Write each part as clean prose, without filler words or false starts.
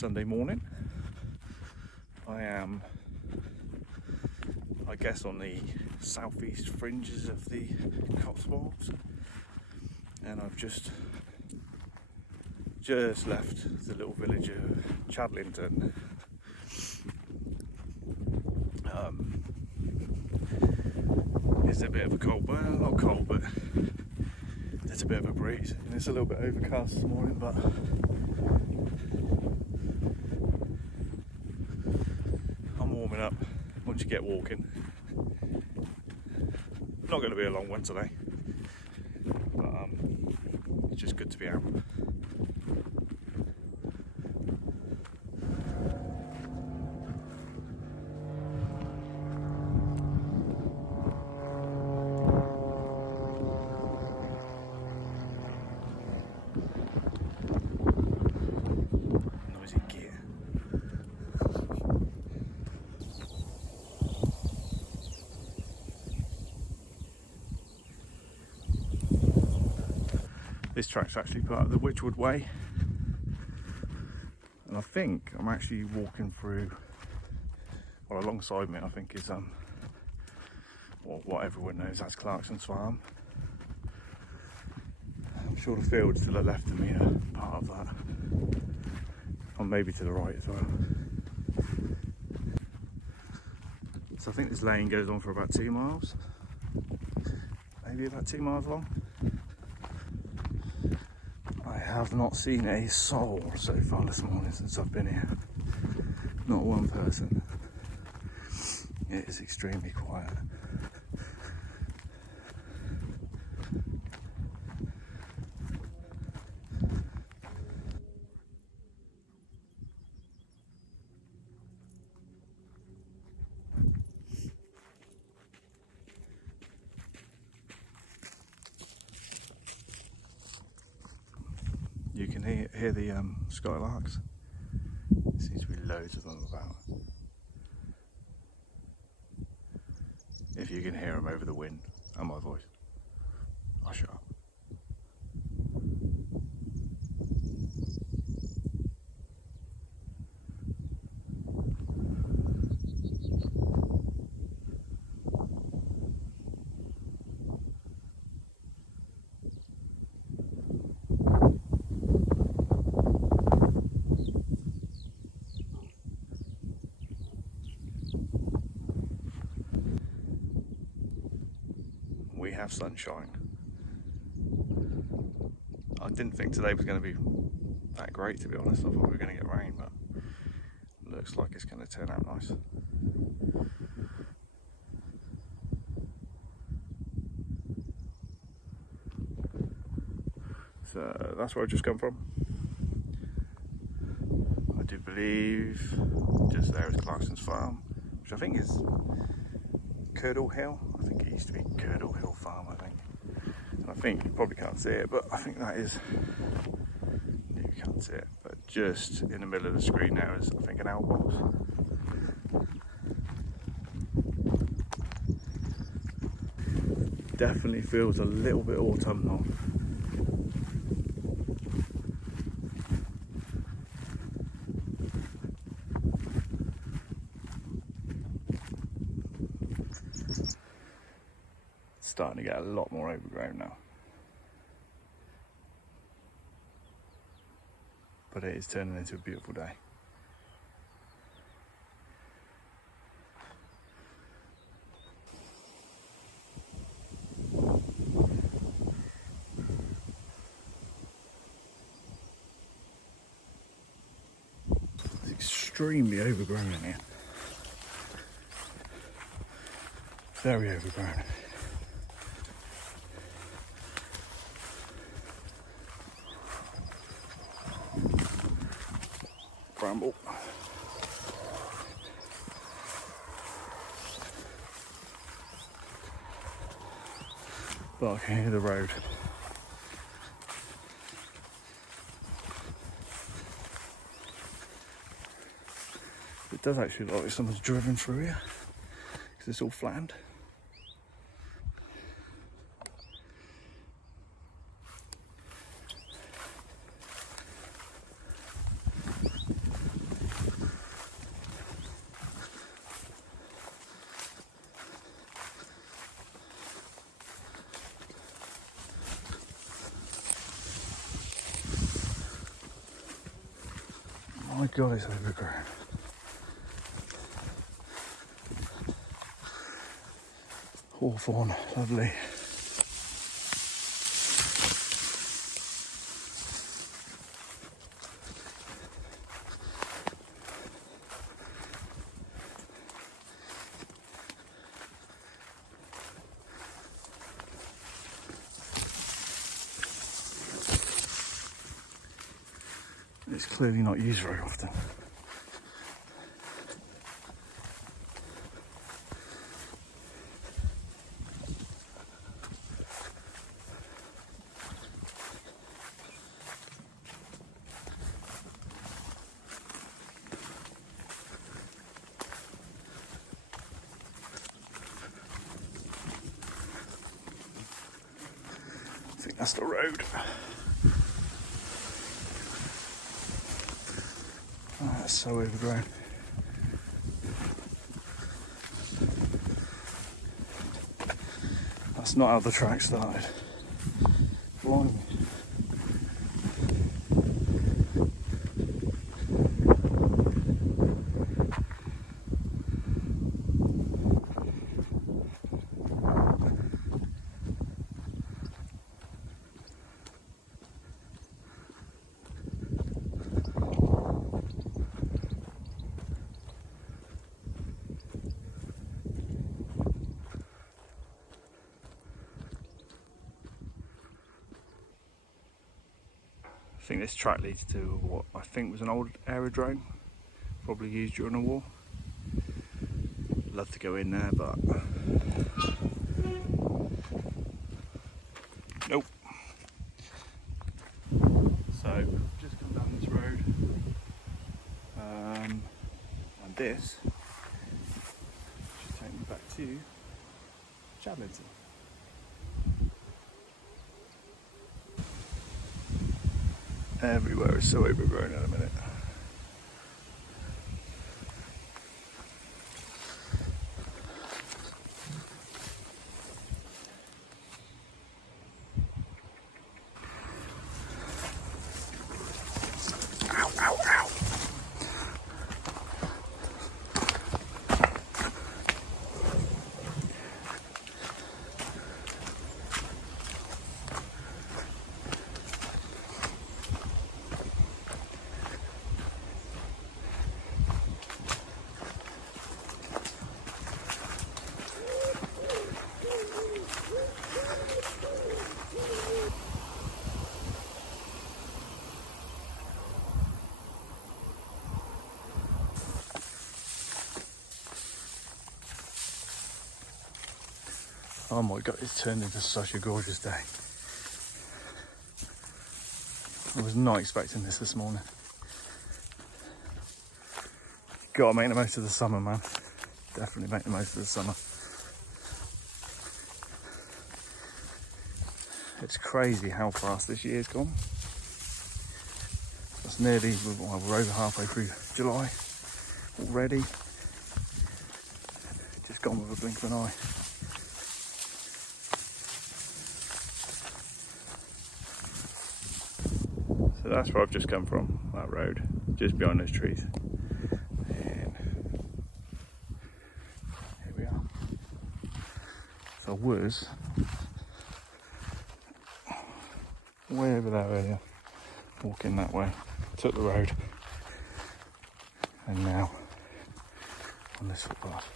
Sunday morning. I am, I guess, on the southeast fringes of the Cotswolds, and I've just left the little village of Chadlington. It's a bit of a cold, well, not cold, but there's a bit of a breeze, and it's a little bit overcast this morning, but I'm warming up once you get walking. Not going to be a long one today, but it's just good to be out. Noisy gear. This track's actually part of the Witchwood Way, and I think I'm actually walking through, well, alongside me I think is well, what everyone knows as Clarkson's farm. I'm sure the fields to the left of me are part of that, or maybe to the right as well. So I think this lane goes on for about 2 miles, maybe about 2 miles long. I have not seen a soul so far this morning since I've been here. Not one person. It is extremely quiet. You can hear the skylarks. There seems to be loads of them about. If you can hear them over the wind and my voice, I'll shut up. We have sunshine. I didn't think today was going to be that great, to be honest. I thought we were going to get rain, but it looks like it's going to turn out nice. So that's where I've just come from. I do believe just there is Clarkson's farm, which I think is Curdle Hill. I think it used to be Curdle Hill Farm, I think. And I think you probably can't see it, but I think that is, you can't see it, but just in the middle of the screen there is, I think, an owl box. Definitely feels a little bit autumnal. Starting to get a lot more overgrown now, but it is turning into a beautiful day. It's extremely overgrown in here, very overgrown. Bramble. But I can hear the road. It does actually look like someone's driven through here, because it's all flattened. god, it's overgrown. Hawthorn, lovely. It's clearly not used very often. I think that's the road. Oh, that's so overgrown. That's not how the track started. Blimey. I think this track leads to what I think was an old aerodrome, probably used during the war. Love to go in there, but nope. So just come down this road, and this should take me back to Chadlington. Everywhere is so overgrown in a minute. Ow, ow, ow. Oh my god, it's turned into such a gorgeous day. I was not expecting this morning. Gotta make the most of the summer, man. Definitely make the most of the summer. It's crazy how fast this year's gone. It's nearly, well, we're over halfway through July already. Just gone with a blink of an eye. So that's where I've just come from, that road, just behind those trees. And here we are. So I was way over that area, walking that way, took the road, and now on this footpath.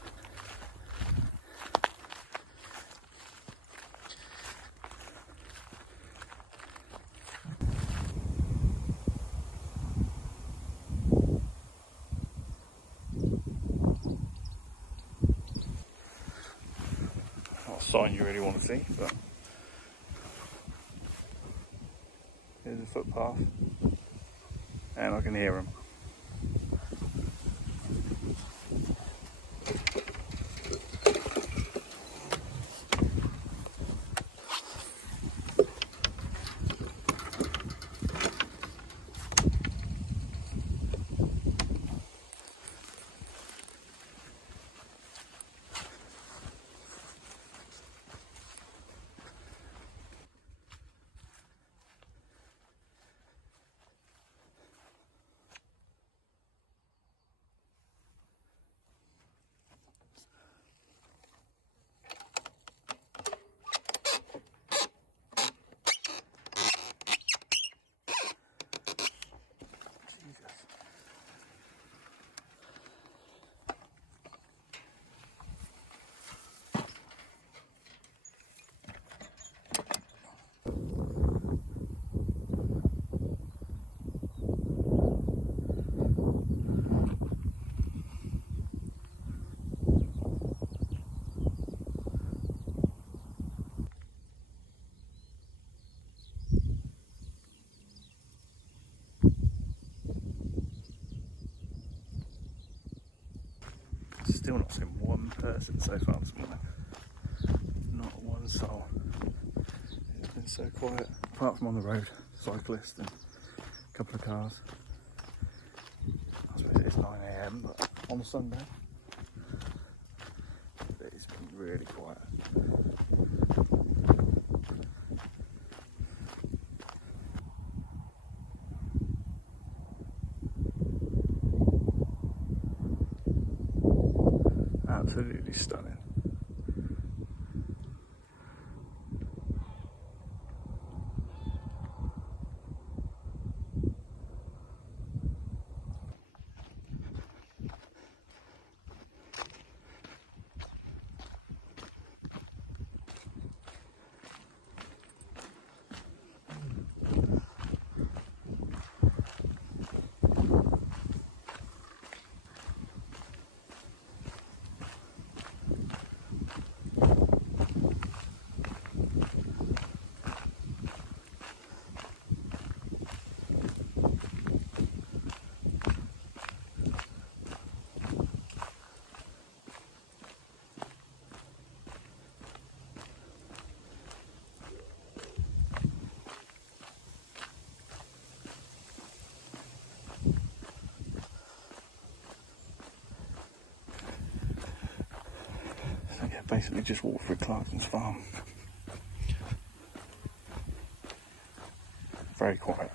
Not a sign you really want to see, but here's a footpath, and I can hear them. still not seen one person so far this morning. Not one soul. It's been so quiet, apart from on the road, cyclists and a couple of cars. I suppose it's 9 AM, but on a Sunday, it's been really quiet. Absolutely stunning. Yeah, basically just walked through Clarkson's farm. Very quiet.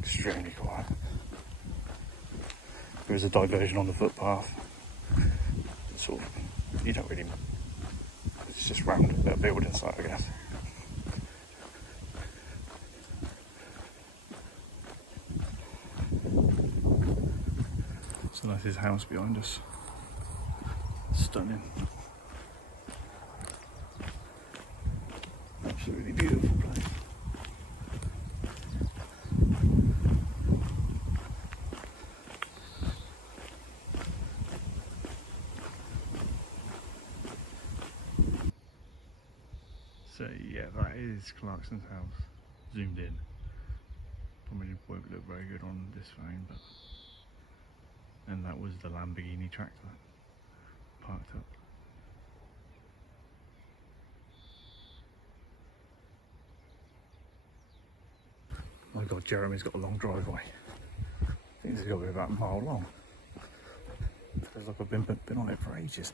Extremely quiet. There is a diversion on the footpath. Sort of, you don't really, it's just round a building site, I guess. So that's his house behind us. Stunning. Absolutely beautiful place. So yeah, that is Clarkson's house, zoomed in. Probably won't look very good on this phone, but... And that was the Lamborghini tractor parked up. My God, Jeremy's got a long driveway. I think this has got to be about a mile long. It feels like I've been on it for ages.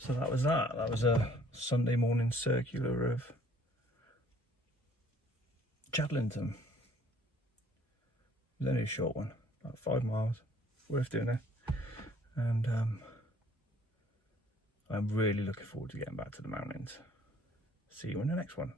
So that was that. That was a Sunday morning circular of Chadlington. It was only a short one, about 5 miles. Worth doing it. And I'm really looking forward to getting back to the mountains. See you in the next one.